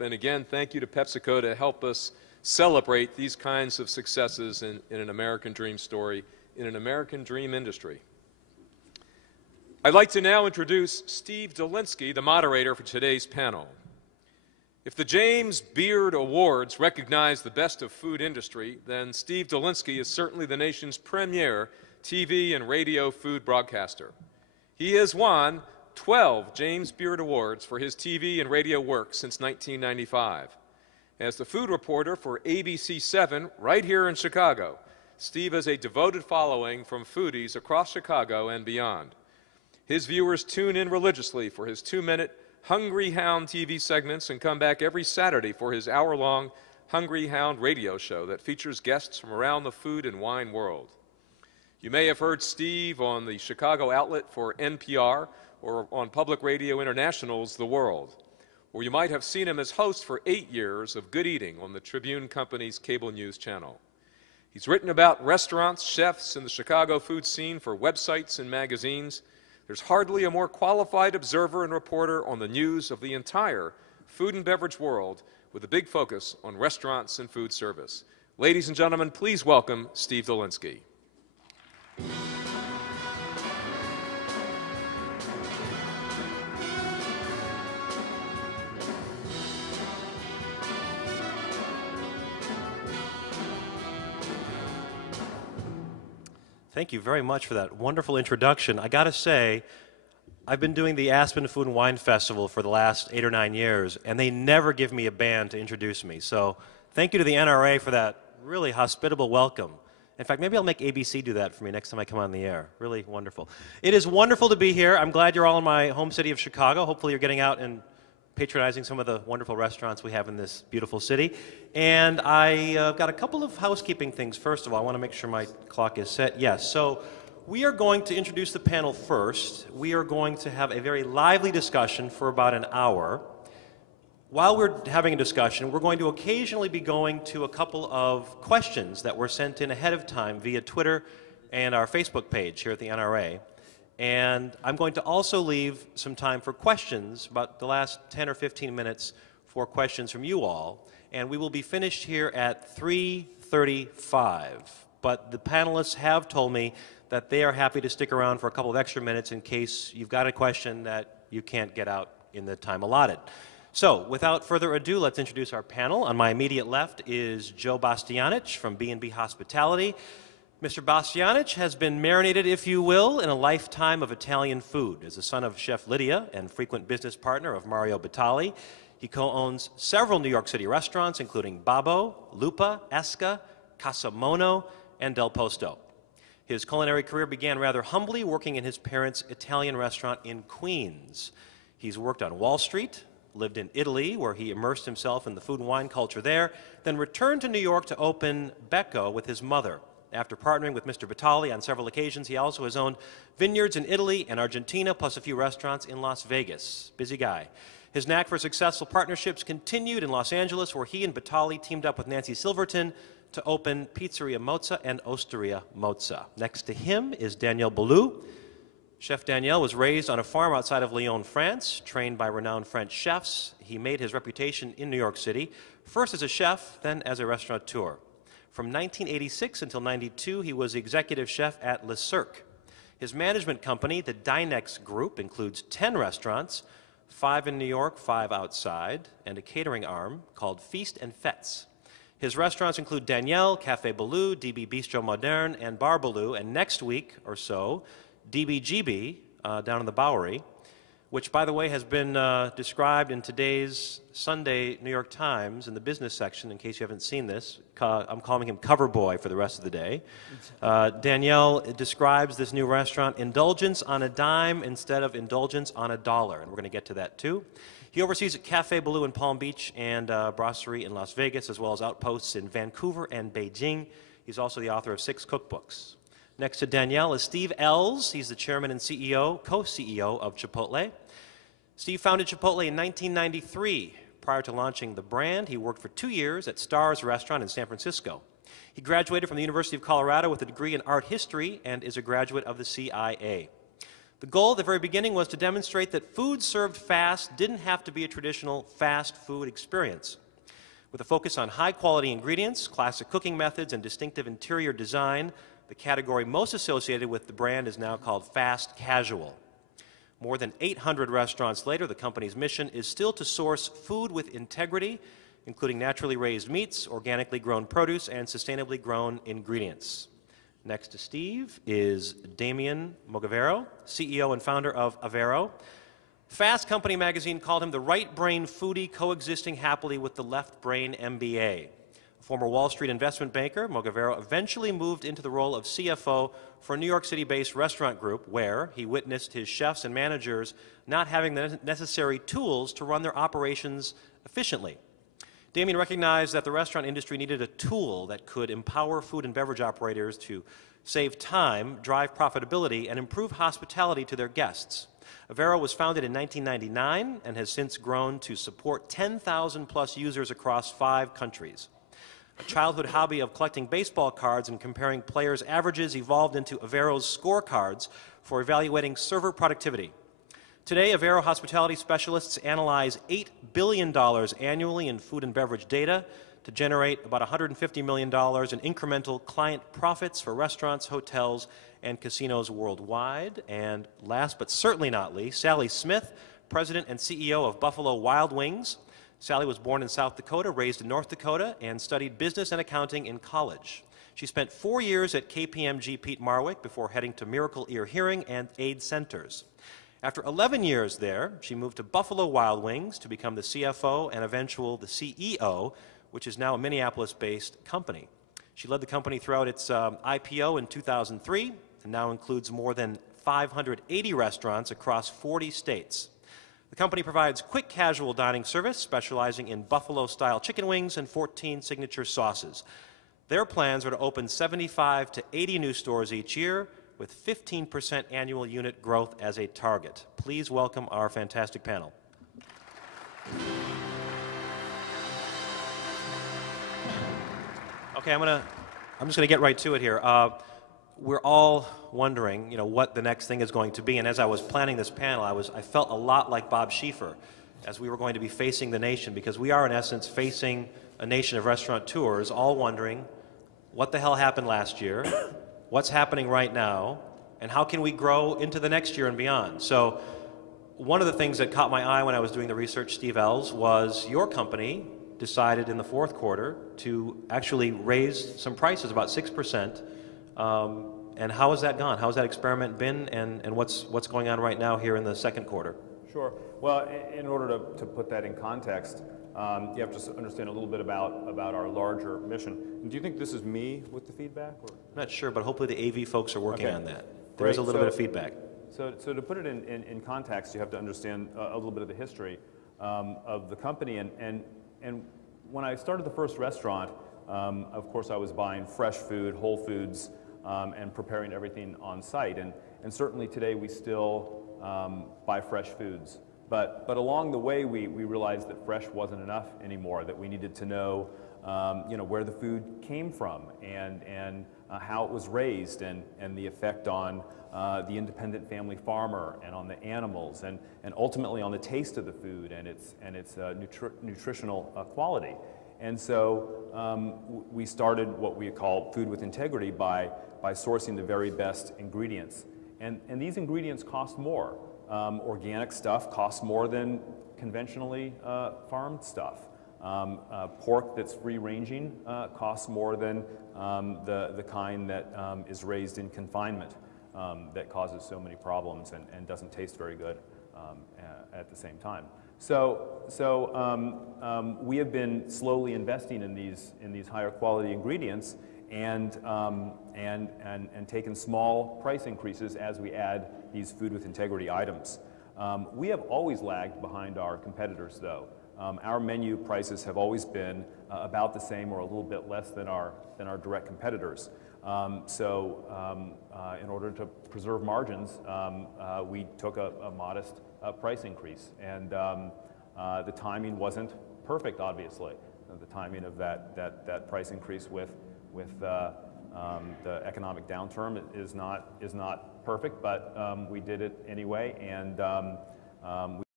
And again, thank you to PepsiCo to help us celebrate these kinds of successes in an American dream story, in an American dream industry. I'd like to now introduce Steve Dolinsky, the moderator for today's panel. If the James Beard Awards recognize the best of food industry, then Steve Dolinsky is certainly the nation's premier TV and radio food broadcaster. He has won 12 James Beard Awards for his TV and radio work since 1995. As the food reporter for ABC7 right here in Chicago, Steve has a devoted following from foodies across Chicago and beyond. His viewers tune in religiously for his 2-minute Hungry Hound TV segments and come back every Saturday for his hour-long Hungry Hound radio show that features guests from around the food and wine world. You may have heard Steve on the Chicago outlet for NPR or on Public Radio International's The World. Or you might have seen him as host for 8 years of Good Eating on the Tribune Company's cable news channel. He's written about restaurants, chefs, and the Chicago food scene for websites and magazines. There's hardly a more qualified observer and reporter on the news of the entire food and beverage world, with a big focus on restaurants and food service. Ladies and gentlemen, please welcome Steve Dolinsky. Thank you very much for that wonderful introduction. I got to say, I've been doing the Aspen Food and Wine Festival for the last 8 or 9 years, and they never give me a band to introduce me. So thank you to the NRA for that really hospitable welcome. In fact, maybe I'll make ABC do that for me next time I come on the air. Really wonderful. It is wonderful to be here. I'm glad you're all in my home city of Chicago. Hopefully you're getting out and patronizing some of the wonderful restaurants we have in this beautiful city. And I've got a couple of housekeeping things. First of all, I want to make sure my clock is set. Yes, so we are going to introduce the panel first. We are going to have a very lively discussion for about an hour. While we're having a discussion, we're going to occasionally be going to a couple of questions that were sent in ahead of time via Twitter and our Facebook page here at the NRA. And I'm going to also leave some time for questions, about the last 10 or 15 minutes for questions from you all. And we will be finished here at 3:35. But the panelists have told me that they are happy to stick around for a couple of extra minutes in case you've got a question that you can't get out in the time allotted. So, without further ado, let's introduce our panel. On my immediate left is Joe Bastianich from B&B Hospitality. Mr. Bastianich has been marinated, if you will, in a lifetime of Italian food. As the son of Chef Lydia and frequent business partner of Mario Batali, he co-owns several New York City restaurants, including Babbo, Lupa, Esca, Casa Mono, and Del Posto. His culinary career began rather humbly, working in his parents' Italian restaurant in Queens. He's worked on Wall Street, lived in Italy, where he immersed himself in the food and wine culture there, then returned to New York to open Becco with his mother. After partnering with Mr. Batali on several occasions, he also has owned vineyards in Italy and Argentina, plus a few restaurants in Las Vegas. Busy guy. His knack for successful partnerships continued in Los Angeles, where he and Batali teamed up with Nancy Silverton to open Pizzeria Mozza and Osteria Mozza. Next to him is Daniel Boulud. Chef Daniel was raised on a farm outside of Lyon, France, trained by renowned French chefs. He made his reputation in New York City, first as a chef, then as a restaurateur. From 1986 until 92, he was executive chef at Le Cirque. His management company, the Dynex Group, includes 10 restaurants, 5 in New York, 5 outside, and a catering arm called Feast and Fêtes. His restaurants include Daniel, Café Boulud, DB Bistro Moderne, and Bar Boulud, and next week or so, DBGB down in the Bowery, which, by the way, has been described in today's Sunday New York Times in the business section, in case you haven't seen this. I'm calling him Cover Boy for the rest of the day. Danielle describes this new restaurant, indulgence on a dime instead of indulgence on a dollar, and we're going to get to that too. He oversees Café Boulud in Palm Beach and Brasserie in Las Vegas, as well as outposts in Vancouver and Beijing. He's also the author of 6 cookbooks. Next to Danielle is Steve Ells. He's the chairman and CEO, co-CEO of Chipotle. Steve founded Chipotle in 1993. Prior to launching the brand, he worked for 2 years at Star's Restaurant in San Francisco. He graduated from the University of Colorado with a degree in art history and is a graduate of the CIA. The goal at the very beginning was to demonstrate that food served fast didn't have to be a traditional fast food experience. With a focus on high-quality ingredients, classic cooking methods, and distinctive interior design, the category most associated with the brand is now called fast casual. More than 800 restaurants later, the company's mission is still to source food with integrity, including naturally raised meats, organically grown produce, and sustainably grown ingredients. Next to Steve is Damian Mogavero, CEO and founder of Avero. Fast Company magazine called him the right-brain foodie coexisting happily with the left-brain MBA. A former Wall Street investment banker, Mogavero eventually moved into the role of CFO for a New York City-based restaurant group where he witnessed his chefs and managers not having the necessary tools to run their operations efficiently. Damian recognized that the restaurant industry needed a tool that could empower food and beverage operators to save time, drive profitability, and improve hospitality to their guests. Avero was founded in 1999 and has since grown to support 10,000 plus users across 5 countries. A childhood hobby of collecting baseball cards and comparing players' averages evolved into Avero's scorecards for evaluating server productivity. Today, Avero hospitality specialists analyze $8 billion annually in food and beverage data to generate about $150 million in incremental client profits for restaurants, hotels, and casinos worldwide. And last but certainly not least, Sally Smith, President and CEO of Buffalo Wild Wings. Sally was born in South Dakota, raised in North Dakota, and studied business and accounting in college. She spent 4 years at KPMG Pete Marwick before heading to Miracle Ear Hearing and Aid Centers. After 11 years there, she moved to Buffalo Wild Wings to become the CFO and eventual the CEO, which is now a Minneapolis-based company. She led the company throughout its IPO in 2003 and now includes more than 580 restaurants across 40 states. The company provides quick casual dining service, specializing in buffalo-style chicken wings and 14 signature sauces. Their plans are to open 75 to 80 new stores each year, with 15% annual unit growth as a target. Please welcome our fantastic panel. Okay, I'm just going to get right to it here. We're all wondering, what the next thing is going to be. And as I was planning this panel, I felt a lot like Bob Schieffer as we were going to be facing the nation, because we are in essence facing a nation of restaurateurs all wondering what the hell happened last year, what's happening right now, and how can we grow into the next year and beyond. So one of the things that caught my eye when I was doing the research, Steve Ells, was your company decided in the fourth quarter to actually raise some prices, about 6%. And how has that gone? How has that experiment been, and what's going on right now here in the second quarter? Sure. Well, in order to put that in context, you have to understand a little bit about our larger mission. Do you think this is me with the feedback? Or? I'm not sure, but hopefully the AV folks are working on that. There Great. is a little bit of feedback. So to put it in context, you have to understand a little bit of the history of the company. And when I started the first restaurant, of course I was buying fresh food, whole foods, and preparing everything on site. And certainly today we still buy fresh foods. But along the way we realized that fresh wasn't enough anymore, that we needed to know where the food came from and how it was raised and the effect on the independent family farmer and on the animals and ultimately on the taste of the food and its nutritional quality. And so we started what we call food with integrity by sourcing the very best ingredients. And these ingredients cost more. Organic stuff costs more than conventionally farmed stuff. Pork that's free-ranging costs more than the kind that is raised in confinement that causes so many problems and doesn't taste very good at the same time. So we have been slowly investing in these higher quality ingredients and taken small price increases as we add these food with integrity items. We have always lagged behind our competitors, though. Our menu prices have always been about the same or a little bit less than our direct competitors. In order to preserve margins, we took a modest price increase, and the timing wasn't perfect, obviously. The timing of that price increase with the economic downturn is not perfect, but we did it anyway, and